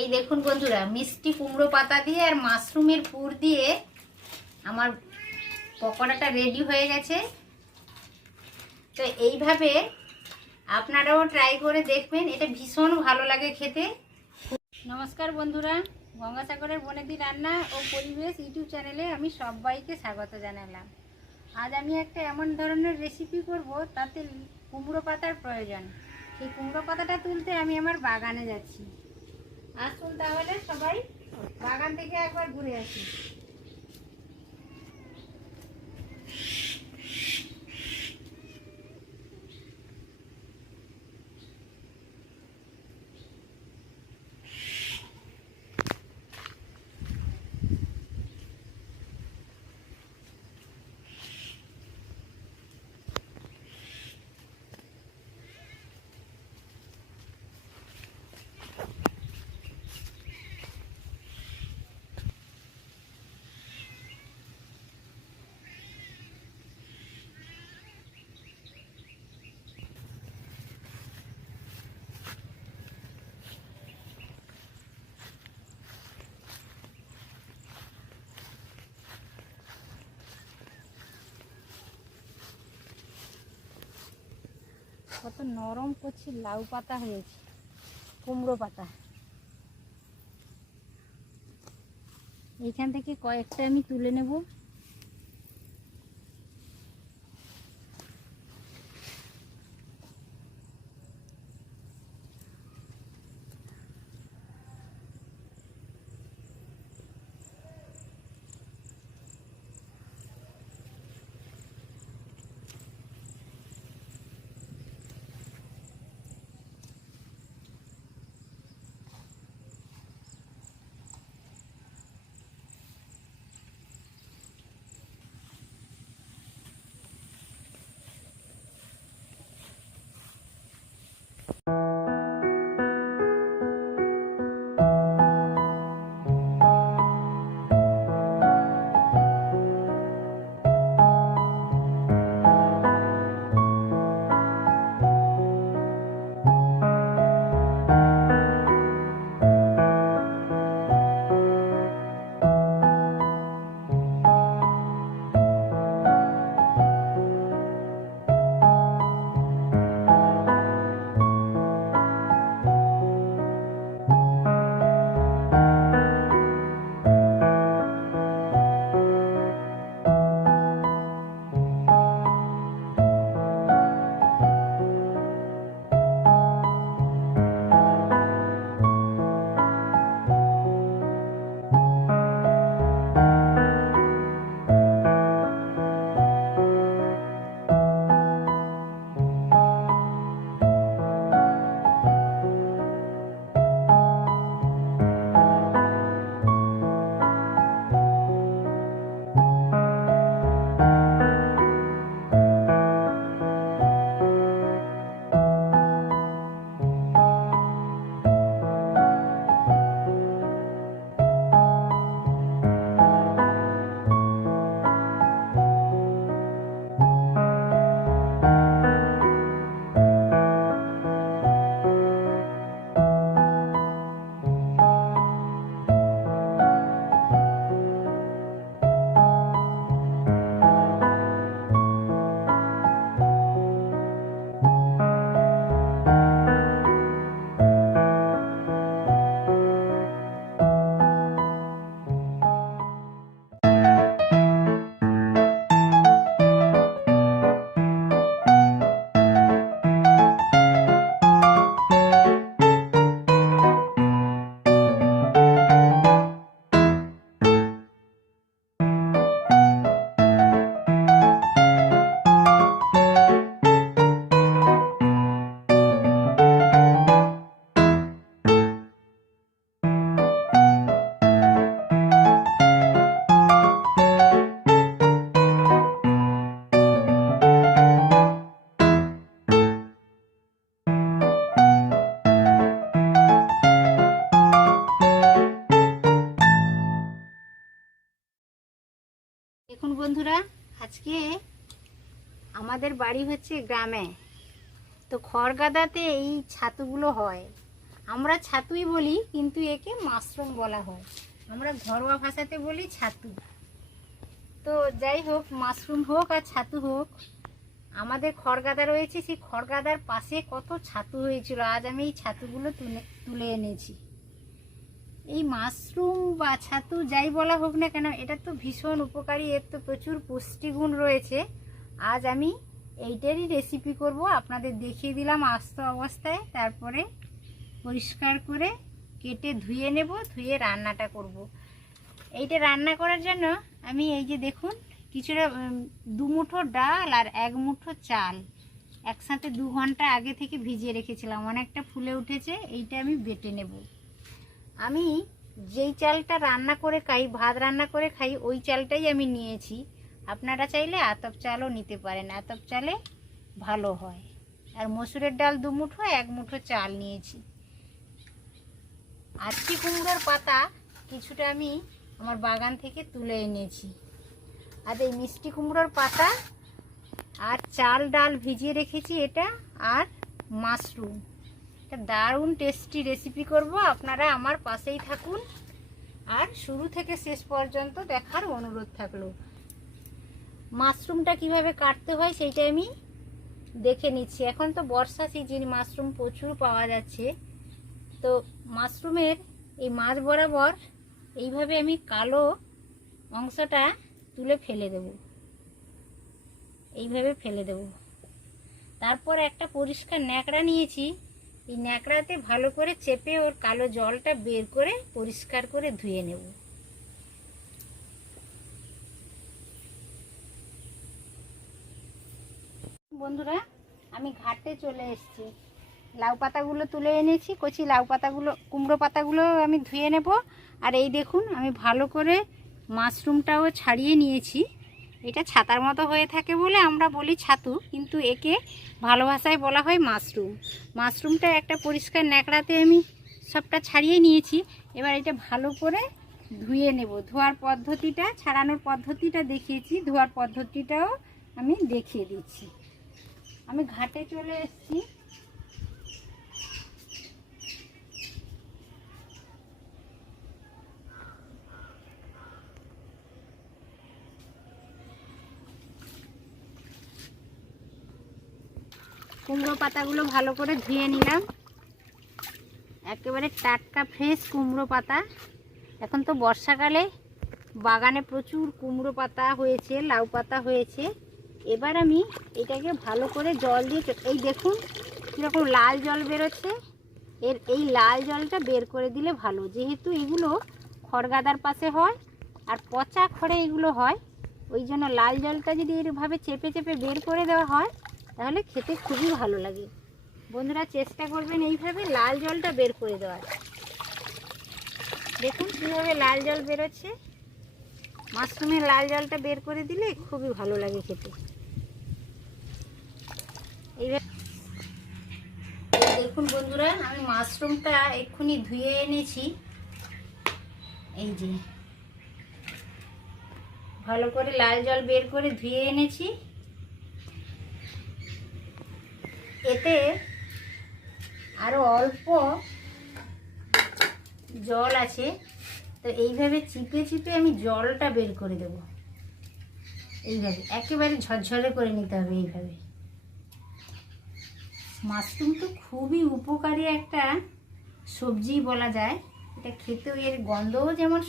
এই দেখুন বন্ধুরা, মিষ্টি কুমড়ো পাতা দিয়ে আর মাশরুমের পুর দিয়ে আমার পকোড়াটা রেডি হয়ে গেছে। তো এইভাবে আপনারাও ট্রাই করে দেখবেন, এটা ভীষণ ভালো লাগে খেতে। নমস্কার বন্ধুরা, গঙ্গাসাগরের বনেদি রান্না ও পরিবেশ ইউটিউব চ্যানেলে আমি সবাইকে স্বাগত জানালাম। আজ আমি একটা এমন ধরনের রেসিপি করব, তাতে কুমড়ো পাতার প্রয়োজন। সেই কুমড়ো পাতাটা তুলতে আমি আমার বাগানে যাচ্ছি। আসুন তাহলে সবাই বাগান থেকে একবার ঘুরে আসি। কত নরম করছি লাউ পাতা হয়েছে, কুমড়ো পাতা। এইখান থেকে কয়েকটা আমি তুলে নেব। দেখুন বন্ধুরা, আজকে আমাদের বাড়ি হচ্ছে গ্রামে। তো খড়গাদাতে এই ছাতুগুলো হয়। আমরা ছাতুই বলি, কিন্তু একে মাশরুম বলা হয়। আমরা ঘরোয়া ভাষাতে বলি ছাতু। তো যাই হোক, মাশরুম হোক আর ছাতু হোক, আমাদের খড়গাদা রয়েছে, সেই খড়গাদার পাশে কত ছাতু হয়েছিল। আজ আমি এই ছাতুগুলো তুলে এনেছি। এই মাশরুম বা ছাতু যাই বলা হোক না কেন, এটা তো ভীষণ উপকারী, এর তো প্রচুর পুষ্টিগুণ রয়েছে। আজ আমি এইটারই রেসিপি করব, আপনাদের দেখিয়ে দিলাম আস্ত অবস্থায়। তারপরে পরিষ্কার করে কেটে ধুয়ে নেব, ধুয়ে রান্নাটা করব। এইটা রান্না করার জন্য আমি এই যে দেখুন, কিছুটা 2 মুঠো ডাল আর 1 মুঠো চাল একসাথে 2 ঘন্টা আগে থেকে ভিজিয়ে রেখেছিলাম, অনেকটা ফুলে উঠেছে। এইটা আমি বেটে নেব। আমি যেই চালটা রান্না করে খাই, ভাত রান্না করে খাই, ওই চালটাই আমি নিয়েছি। আপনারা চাইলে আতপ চালও নিতে পারেন, আতপ চালে ভালো হয়। আর মসুরের ডাল 2 মুঠো, 1 মুঠো চাল নিয়েছি। আটটি কুমড়োর পাতা কিছুটা আমি আমার বাগান থেকে তুলে এনেছি। আর এই মিষ্টি কুমড়োর পাতা আর চাল ডাল ভিজিয়ে রেখেছি এটা, আর মাশরুম। এটা দারুণ টেস্টি রেসিপি করব, আপনারা আমার পাশেই থাকুন আর শুরু থেকে শেষ পর্যন্ত দেখার অনুরোধ থাকলো। মাশরুমটা কিভাবে কাটতে হয় সেইটা আমি দেখে নিচ্ছি। এখন তো বর্ষা সিজন, মাশরুম প্রচুর পাওয়া যাচ্ছে। তো মাশরুমের এই মাঝ বরাবর এইভাবে আমি কালো অংশটা তুলে ফেলে দেব, এইভাবে ফেলে দেব। তারপর একটা পরিষ্কার ন্যাকড়া নিয়েছি, এই ন্যাকড়াতে ভালো করে চেপে ওর কালো জলটা বের করে পরিষ্কার করে ধুয়ে নেব। বন্ধুরা, আমি ঘাটে চলে এসেছি। লাউ পাতাগুলো তুলে এনেছি, কচি লাউ পাতাগুলো, কুমড়ো পাতাগুলো আমি ধুয়ে নেব। আর এই দেখুন, আমি ভালো করে মাশরুমটাও ছাড়িয়ে নিয়েছি। এটা ছাতার মতো হয়ে থাকে বলে আমরা বলি ছাতু, কিন্তু একে ভালো ভাষায় বলা হয় মাশরুম। মাশরুমটা একটা পরিষ্কার ন্যাকড়াতে আমি সবটা ছাড়িয়ে নিয়েছি। এবার এটা ভালো করে ধুয়ে নেব। ধোয়ার পদ্ধতিটা, ছাড়ানোর পদ্ধতিটা দেখিয়েছি, ধোয়ার পদ্ধতিটাও আমি দেখিয়ে দিচ্ছি। আমি ঘাটে চলে এসেছি। কুমড়ো পাতাগুলো ভালো করে ধুয়ে নিলাম, একেবারে টাটকা ফ্রেশ কুমড়ো পাতা। এখন তো বর্ষাকালে বাগানে প্রচুর কুমড়ো পাতা হয়েছে, লাউ পাতা হয়েছে। এবার আমি এটাকে ভালো করে জল দিয়ে, এই দেখুন কীরকম লাল জল বেরোচ্ছে, এই লাল জলটা বের করে দিলে ভালো। যেহেতু এগুলো খড়গাদার পাশে হয় আর পচা খড়ে এগুলো হয়, ওই জন্য লাল জলটা যদি এরভাবে চেপে চেপে বের করে দেওয়া হয় তাহলে খেতে খুবই ভালো লাগে। বন্ধুরা, চেষ্টা করবেন এইভাবে লাল জলটা বের করে দেওয়ার। দেখুন কীভাবে লাল জল বেরোচ্ছে। মাশরুমের লাল জলটা বের করে দিলে খুবই ভালো লাগে খেতে। এইভাবে দেখুন বন্ধুরা, আমি মাশরুমটা এক্ষুনি ধুয়ে এনেছি। এই যে ভালো করে লাল জল বের করে ধুয়ে এনেছি। এতে আরো অল্প জল আছে, তো এইভাবে চিপে চিপে আমি জলটা বের করে দেব। এইভাবে একেবারে ঝরঝরে করে নিতে হবে। এইভাবে মাশরুম তো খুবই উপকারী একটা সবজি বলা যায়। এটা খেতেও, এর গন্ধও যেমন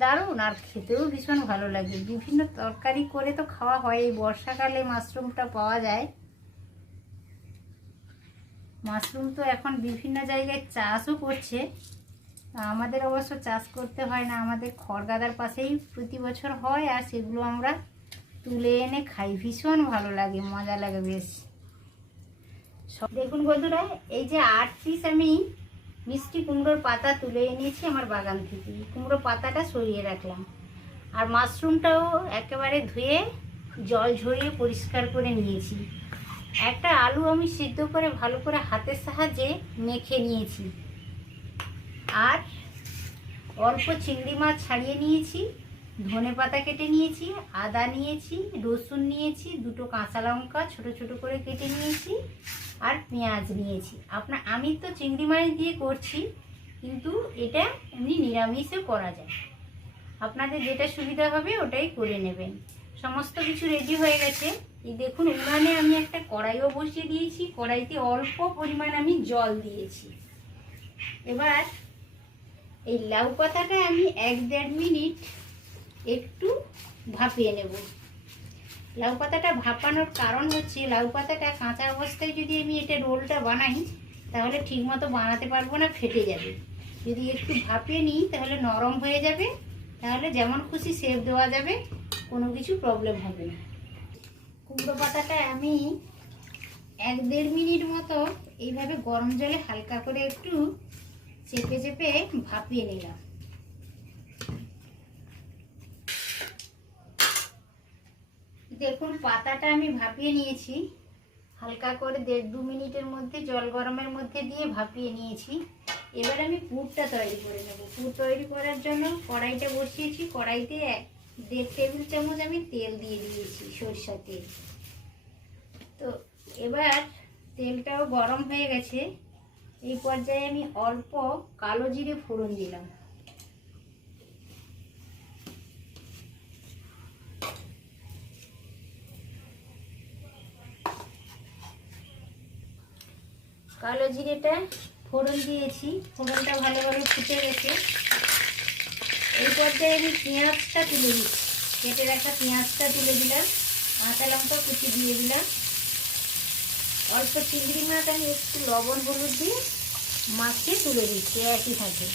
দারুণ আর খেতেও ভীষণ ভালো লাগে। বিভিন্ন তরকারি করে তো খাওয়া হয়। এই বর্ষাকালে মাশরুমটা পাওয়া যায়। মাশরুম তো এখন বিভিন্ন জায়গায় চাষও করছে, আমাদের অবশ্য চাষ করতে হয় না, আমাদের খড়গাদার পাশেই প্রতি বছর হয়। আর সেগুলো আমরা তুলে এনে খাই, ভীষণ ভালো লাগে, মজা লাগে বেশ। দেখুন বন্ধুরা, এই যে 8 পিস আমি মিষ্টি কুমড়োর পাতা তুলে এনেছি আমার বাগান থেকে। কুমড়ো পাতাটা সরিয়ে রাখলাম, আর মাশরুমটাও একেবারে ধুয়ে জল ঝরিয়ে পরিষ্কার করে নিয়েছি। একটা আলু আমি সিদ্ধ করে ভালো করে হাতের সাহায্যে মেখে নিয়েছি। আর অল্প চিংড়ি মাছ ছাড়িয়ে নিয়েছি, ধনেপাতা কেটে নিয়েছি, আদা নিয়েছি, রসুন নিয়েছি, 2টো কাঁচা লঙ্কা ছোট ছোট করে কেটে নিয়েছি, আর পেঁয়াজ নিয়েছি। আমি তো চিংড়ি মাছ দিয়ে করছি, কিন্তু এটা এমনি নিরামিষও করা যায়, আপনাদের যেটা সুবিধা হবে ওটাই করে নেবেন। সমস্ত কিছু রেডি হয়ে গেছে। এই দেখুন, উনানে আমি একটা কড়াইও বসিয়ে দিয়েছি, কড়াইতে অল্প পরিমাণ আমি জল দিয়েছি। এবার এই লাউ পাতাটা আমি 1-1.5 মিনিট একটু ভাপিয়ে নেব। লাউ পাতাটা ভাপানোর কারণ হচ্ছে, লাউ পাতাটা কাঁচা অবস্থায় যদি আমি এটা রোলটা বানাই তাহলে ঠিকমতো বানাতে পারবো না, ফেটে যাবে। যদি একটু ভাপিয়ে নিই তাহলে নরম হয়ে যাবে, তাহলে যেমন খুশি শেপ দেওয়া যাবে, কোনো কিছু প্রবলেম হবে না। কুমড়ো পাতাটা আমি 1-1.5 মিনিট মতো এইভাবে গরম জলে হালকা করে একটু চেপে চেপে ভাপিয়ে নিলাম। দেখুন, পাতাটা আমি ভাপিয়ে নিয়েছি হালকা করে, 1.5-2 মিনিটের মধ্যে জল গরমের মধ্যে দিয়ে ভাপিয়ে নিয়েছি। এবার আমি পুরটা তৈরি করে নেব। পুর তৈরি করার জন্য কড়াইটা বসিয়েছি, কড়াইতে 1.5 টেবিল চামচ আমি তেল দিয়ে দিয়েছি, সরষের তেল। তো এবার তেলটাও গরম হয়ে গেছে, এই পর্যায়ে আমি অল্প কালো জিরে ফোড়ন দিলাম। কালো জিরেটা ফোড়ন দিয়েছি, ফোড়নটা ভালোভাবে ফুটে গেছে। এই পর্যায়ে আমি পেঁয়াজটা তুলে দিচ্ছি, কেটে রাখা পেঁয়াজটা তুলে দিলাম, কাঁচা লঙ্কা কুচি দিয়ে দিলাম, অল্প চিংড়ি মাছ আমি একটু লবণ হলুদ দিয়ে মাছকে তুলে দিচ্ছি একই সাথে।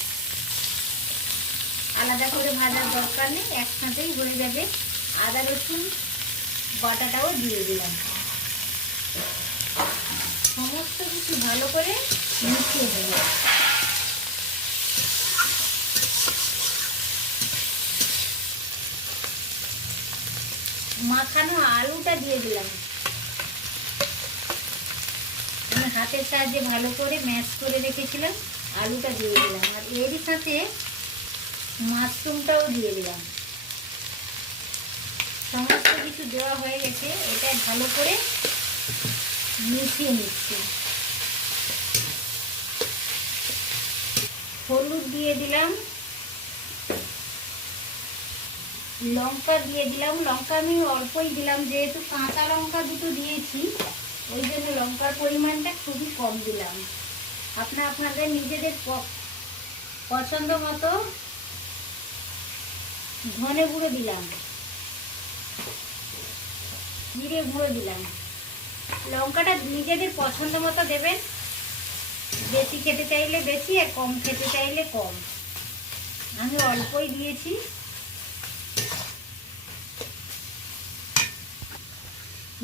আলাদা করে ভাজার দরকার নেই, একসাথেই হয়ে যাবে। আদা রসুন বাটাটাও দিয়ে দিলাম। সমস্ত কিছু ভালো করে মিশিয়ে দেব। মাখানো আলুটা দিয়ে দিলাম, আমি হাতের সাহায্যে ভালো করে ম্যাশ করে রেখেছিলাম, আলুটা দিয়ে দিলাম। আর এরই সাথে মাশরুমটাও দিয়ে দিলাম। সমস্ত কিছু দেওয়া হয়ে গেছে, এটা ভালো করে মিশিয়ে নিচ্ছি। হলুদ দিয়ে দিলাম, লঙ্কা দিয়ে দিলাম। লঙ্কা আমি অল্পই দিলাম, যেহেতু কাঁচা লঙ্কা দুটো দিয়েছি, ওই জন্য লঙ্কার পরিমাণটা খুবই কম দিলাম। আপনাদের নিজেদের পছন্দ মতো ধনে গুঁড়ো দিলাম, জিরে গুঁড়ো দিলাম। লঙ্কাটা নিজেদের পছন্দ মতো দেবেন, বেশি খেতে চাইলে বেশি আর কম খেতে চাইলে কম। আমি অল্পই দিয়েছি।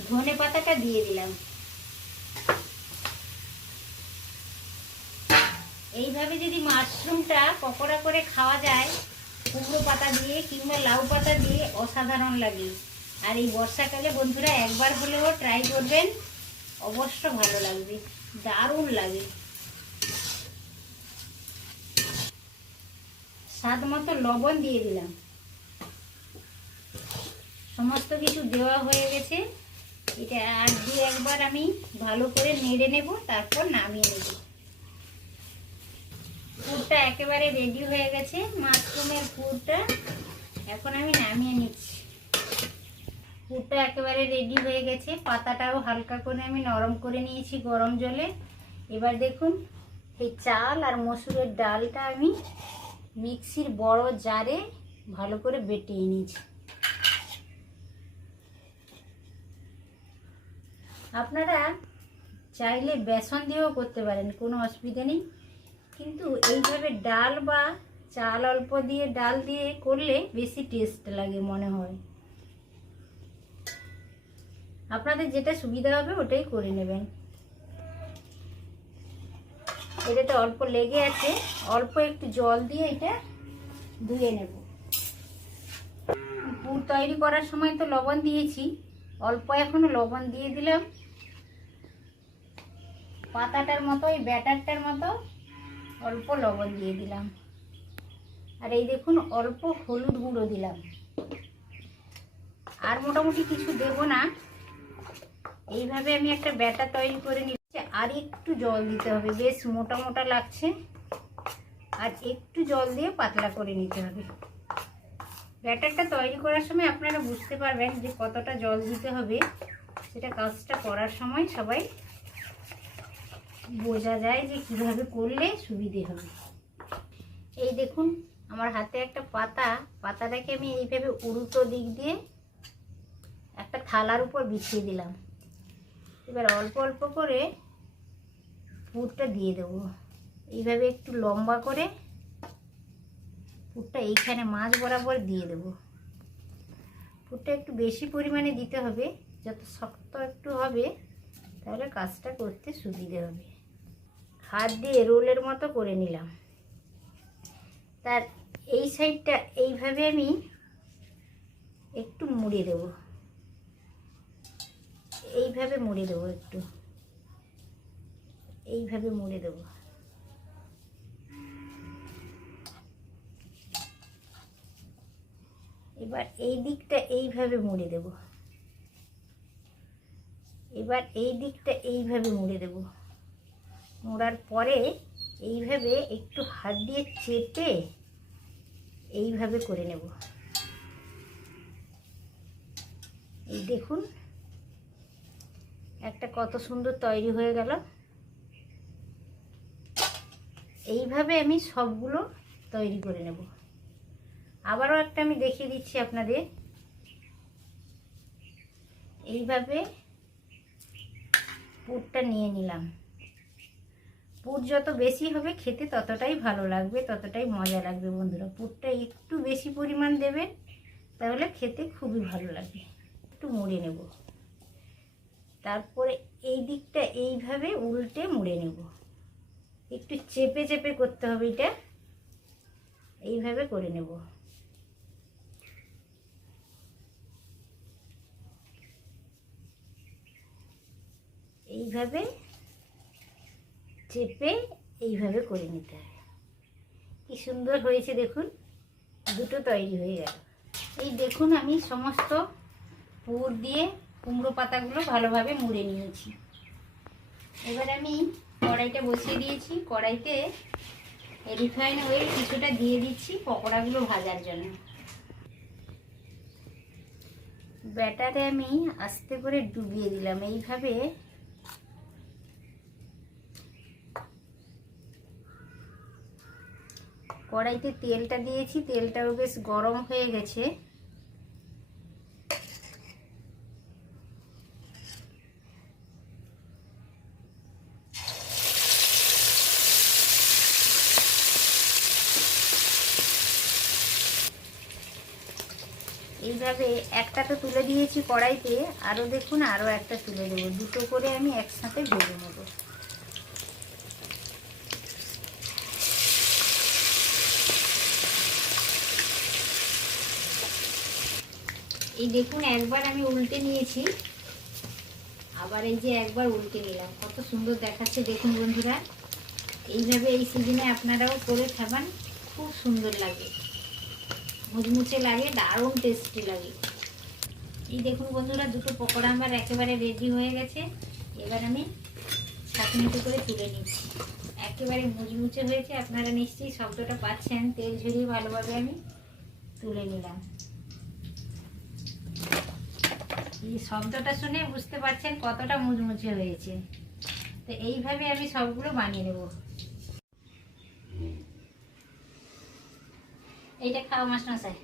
ধনে পাতাটা দিয়ে দিলাম। এইভাবে যদি মাশরুমটা পকোড়া করে খাওয়া যায় কুমড়ো পাতা দিয়ে কিংবা লাউ পাতা দিয়ে, অসাধারণ লাগে। আর এই বর্ষাকালে বন্ধুরা একবার হলেও ট্রাই করবেন, অবশ্য ভালো লাগবে, দারুণ লাগে। স্বাদ মতো লবণ দিয়ে দিলাম। সমস্ত কিছু দেওয়া হয়ে গেছে, এটা আর একবার আমি ভালো করে নেড়ে নেব, তারপর নামিয়ে নেব। পুরটা একেবারে রেডি হয়ে গেছে, মাশরুমের পুরটা এখন আমি নামিয়ে নিচ্ছি। পুরটা একেবারে রেডি হয়ে গেছে, পাতাটাও হালকা করে আমি নরম করে নিয়েছি গরম জলে। এবার দেখুন, এই চাল আর মসুরের ডালটা আমি মিক্সির বড় জারে ভালো করে বেটে নিয়েছি। আপনারা চাইলে বেসন দিয়েও করতে পারেন, কোনো অসুবিধা নেই, কিন্তু এইভাবে ডাল বা চাল অল্প দিয়ে ডাল দিয়ে করলে বেশি টেস্ট লাগে মনে হয়। আপনাদের যেটা সুবিধা হবে ওটাই করে নেবেন। এটাতে অল্প লেগে আছে, অল্প একটু জল দিয়ে এটা ধুয়ে নেব। পুর তৈরি করার সময় তো লবণ দিয়েছি, অল্প এখনো লবণ দিয়ে দিলাম। পাতাটার মতো, এই ব্যাটারটার মতো অল্প লবণ দিয়ে দিলাম। আর এই দেখুন, অল্প হলুদ গুঁড়ো দিলাম। আর মোটামুটি কিছু দেব না। এইভাবে আমি একটা ব্যাটার তৈরি করে নিচ্ছি। আর একটু জল দিতে হবে, বেশ মোটা মোটা লাগছে, আর একটু জল দিয়ে পাতলা করে নিতে হবে। ব্যাটারটা তৈরি করার সময় আপনারা বুঝতে পারবেন যে কতটা জল দিতে হবে, সেটা কাজটা করার সময় সবাই বোঝা যায় যে কিভাবে করলে সুবিধে হবে। এই দেখুন আমার হাতে একটা পাতাটাকে আমি এইভাবে উল্টো দিক দিয়ে একটা থালার উপর বিছিয়ে দিলাম। এবার অল্প অল্প করে পুরটা দিয়ে দেবো, এইভাবে একটু লম্বা করে পুরটা এইখানে মাছ বরাবর দিয়ে দেবো। পুরটা একটু বেশি পরিমাণে দিতে হবে, যত শক্ত একটু হবে তাহলে কাজটা করতে সুবিধে হবে। হাত দিয়ে রোলের মতো করে নিলাম। তার এই সাইডটা এইভাবে আমি একটু মুড়ে দেব, এইভাবে মুড়ে দেবো, একটু এইভাবে মুড়ে দেবো। এবার এই দিকটা এইভাবে মুড়ে দেব, এবার এই দিকটা এইভাবে মুড়ে দেব। মোড়ার পরে এইভাবে একটু হাত দিয়ে চেপে এইভাবে করে নেব। এই দেখুন একটা কত সুন্দর তৈরি হয়ে গেল। এইভাবে আমি সবগুলো তৈরি করে নেব। আবারও একটা আমি দেখিয়ে দিচ্ছি আপনাদের। এইভাবে পুরটা নিয়ে নিলাম। পুর যত বেশি হবে খেতে ততটাই ভালো লাগবে, ততটাই মজা লাগবে বন্ধুরা। পুরটা একটু বেশি পরিমাণ দেবেন, তাহলে খেতে খুবই ভালো লাগবে। একটু মুড়ে নেব, তারপরে এই দিকটা এইভাবে উল্টে মুড়ে নেব। একটু চেপে চেপে করতে হবে, এটা এইভাবে করে নেব। এইভাবে চেপে এইভাবে করে নিতে হবে। কি সুন্দর হয়েছে দেখুন, দুটো তৈরি হয়ে গেল। এই দেখুন আমি সমস্ত পুর দিয়ে কুমড়ো পাতাগুলো ভালোভাবে মুড়ে নিয়েছি। এবার আমি কড়াইটা বসিয়ে দিয়েছি। কড়াইতে রিফাইন অয়েল কিছুটা দিয়ে দিচ্ছি পকোড়াগুলো ভাজার জন্য। ব্যাটারে আমি আস্তে করে ডুবিয়ে দিলাম। এইভাবে কড়াইতে তেলটা দিয়েছি, তেলটাও বেশ গরম হয়ে গেছে। এইভাবে একটা তো তুলে দিয়েছি কড়াইতে, আরও দেখুন আরও একটা তুলে দেবো। দুটো করে আমি একসাথে ভেজে নেব। এই দেখুন একবার আমি উল্টে নিয়েছি, আবার এই যে একবার উল্টে নিলাম। কত সুন্দর দেখাচ্ছে দেখুন বন্ধুরা। এইভাবে এই সিজনে আপনারাও করে খাবেন, খুব সুন্দর লাগে, মুচমুচে লাগে, দারুণ টেস্টি লাগে। এই দেখুন বন্ধুরা দুটো পকোড়া আমার একেবারে রেডি হয়ে গেছে। এবার আমি ছাঁকনিতে করে তুলে নিচ্ছি। একেবারে মুচমুচে হয়েছে, আপনারা নিশ্চয়ই শব্দটা পাচ্ছেন। তেল ঝরিয়ে ভালোভাবে আমি তুলে নিলাম। এই শব্দটা শুনে বুঝতে পারছেন কতটা মুচমুচে হয়েছে। তো এইভাবে আমি সবগুলো বানিয়ে নেব। এইটা খাওয়া মাস্টারমশাই।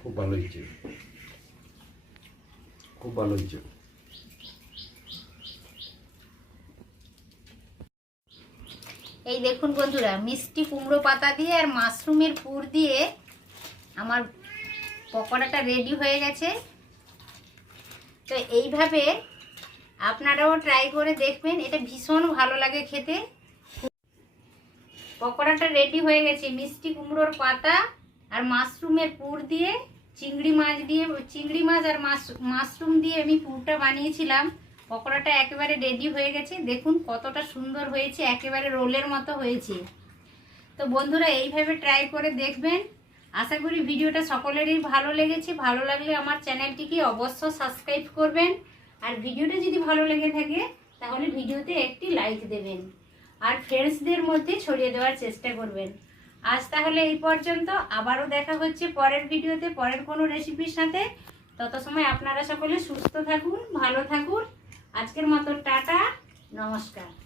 খুব ভালো হয়েছে, খুব ভালো হয়েছে। এই দেখুন বন্ধুরা মিষ্টি কুমড়ো পাতা দিয়ে আর মাশরুমের পুর দিয়ে আমার পকোড়াটা রেডি হয়ে গেছে। তো এইভাবে আপনারাও ট্রাই করে দেখবেন, এটা ভীষণ ভালো লাগে খেতে। পকোড়াটা রেডি হয়ে গেছে। মিষ্টি কুমড়োর পাতা আর মাশরুমের পুর দিয়ে, চিংড়ি মাছ আর মাশরুম দিয়ে আমি পুরটা বানিয়েছিলাম। পকোড়াটা একেবারে রেডি হয়ে গেছে। দেখুন কতটা সুন্দর হয়েছে, একেবারে রোলের মতো হয়েছে। তো বন্ধুরা এইভাবে ট্রাই করে দেখবেন, আশা করি ভিডিওটা সকলেরই ভালো লেগেছে। ভালো লাগলে আমার চ্যানেলটিকে অবশ্য সাবস্ক্রাইব করবেন। আর ভিডিওটা যদি ভালো লেগে থাকে তাহলে ভিডিওতে একটি লাইক দেবেন আর ফ্রেন্ডসদের মধ্যে ছড়িয়ে দেওয়ার চেষ্টা করবেন। আজ তাহলে এই পর্যন্ত, আবারও দেখা হচ্ছে পরের ভিডিওতে পরের কোনো রেসিপির সাথে। তত সময় আপনারা সকলে সুস্থ থাকুন, ভালো থাকুন। আজকের মতো টাটা, নমস্কার।